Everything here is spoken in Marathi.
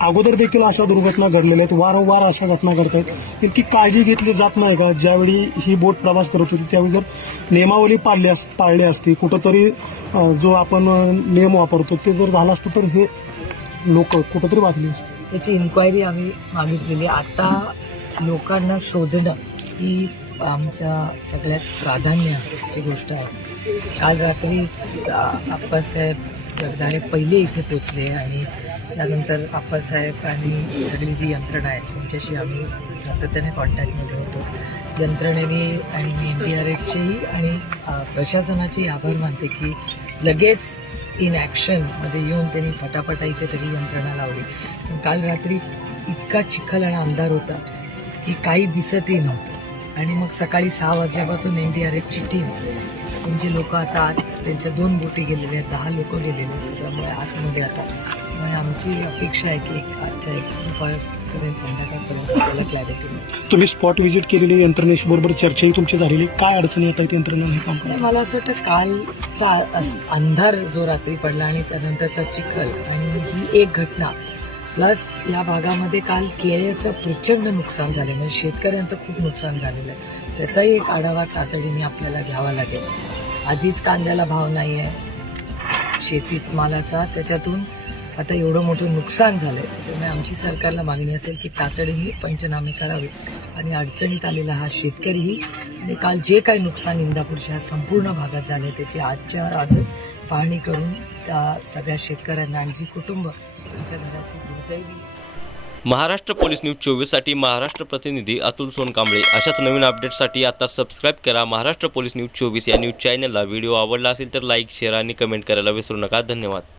अगोदर देखील अशा दुर्घटना घडलेल्या आहेत. वारंवार अशा घटना घडत आहेत. इतकी काळजी घेतली जात नाही का? ज्यावेळी ही बोट प्रवास करत होती त्यावेळी जर नियमावली पाळली अस पाळली असती कुठंतरी जो आपण नियम वापरतो ते जर झालं असतं तर हे लोक कुठंतरी वाचली असते. त्याची इन्क्वायरी आम्ही मागितलेली आता लोकांना शोधणं ही आमच्या सगळ्यात प्राधान्याची गोष्ट आहे. काल रात्री आप्पासाहेब जगदाळे पहिले इथे पोचले आणि त्यानंतर आप्पासाहेब आणि सगळी जी यंत्रणा आहे त्यांच्याशी आम्ही सातत्याने कॉन्टॅक्टमध्ये होतो. यंत्रणेने आणि मी एन डी आर एफचेही आणि प्रशासनाचे आभार मानते की लगेच इन ॲक्शनमध्ये येऊन त्यांनी फटाफटा इथे सगळी यंत्रणा लावली. पण काल रात्री इतका चिखल आणि अंधार होता की काही दिसतही नव्हतं. आणि मग सकाळी सहा वाजल्यापासून एन डी आर एफची टीम त्यांची लोक आता आत त्यांच्या दोन बोटी गेलेल्या आहेत दहा लोक गेलेले आहेत त्यामुळे आतमध्ये आता त्यामुळे आमची अपेक्षा आहे की एक आजच्या एक दुपारपर्यंत संध्याकाळपर्यंत आपल्याला क्लॅरिटी मिळेल. तुम्ही स्पॉट व्हिजिट केलेली यंत्रणेशी बरोबर चर्चाही तुमची झालेली काय अडचणी येत आहेत यंत्रणेला हे काम? मला असं वाटतं कालचा अस- अंधार जो रात्री पडला आणि त्यानंतरचा चिखल आणि ही एक घटना प्लस या भागामध्ये काल केळ्याचं प्रचंड नुकसान झालं. म्हणजे शेतकऱ्यांचं खूप नुकसान झालेलं आहे. त्याचाही एक आढावा तातडीने आपल्याला घ्यावा लागेल. आधीच कांद्याला भाव नाही आहे शेतीत मालाचा त्याच्यातून आता एवढं मोठं नुकसान झालं आहे त्यामुळे आमची सरकारला मागणी असेल की तातडीने पंचनामे करावे. आणि अडचणीत आलेला हा शेतकरीही आणि काल जे काही नुकसान इंदापूरच्या ह्या संपूर्ण भागात झाले त्याची आजच्या आजच पाहणी करून त्या सगळ्या शेतकऱ्यांना आणि जी कुटुंब त्यांच्या घरातली दुर्दैवी महाराष्ट्र पोलीस न्यूज चोवीससाठी महाराष्ट्र प्रतिनिधी अतुल सोनकांबळे. अशाच नवीन अपडेटसाठी आता सबस्क्राईब करा महाराष्ट्र पोलीस न्यूज चोवीस या न्यूज चॅनलला व्हिडिओ आवडला असेल तर लाईक शेअर आणि कमेंट करायला विसरू नका. धन्यवाद.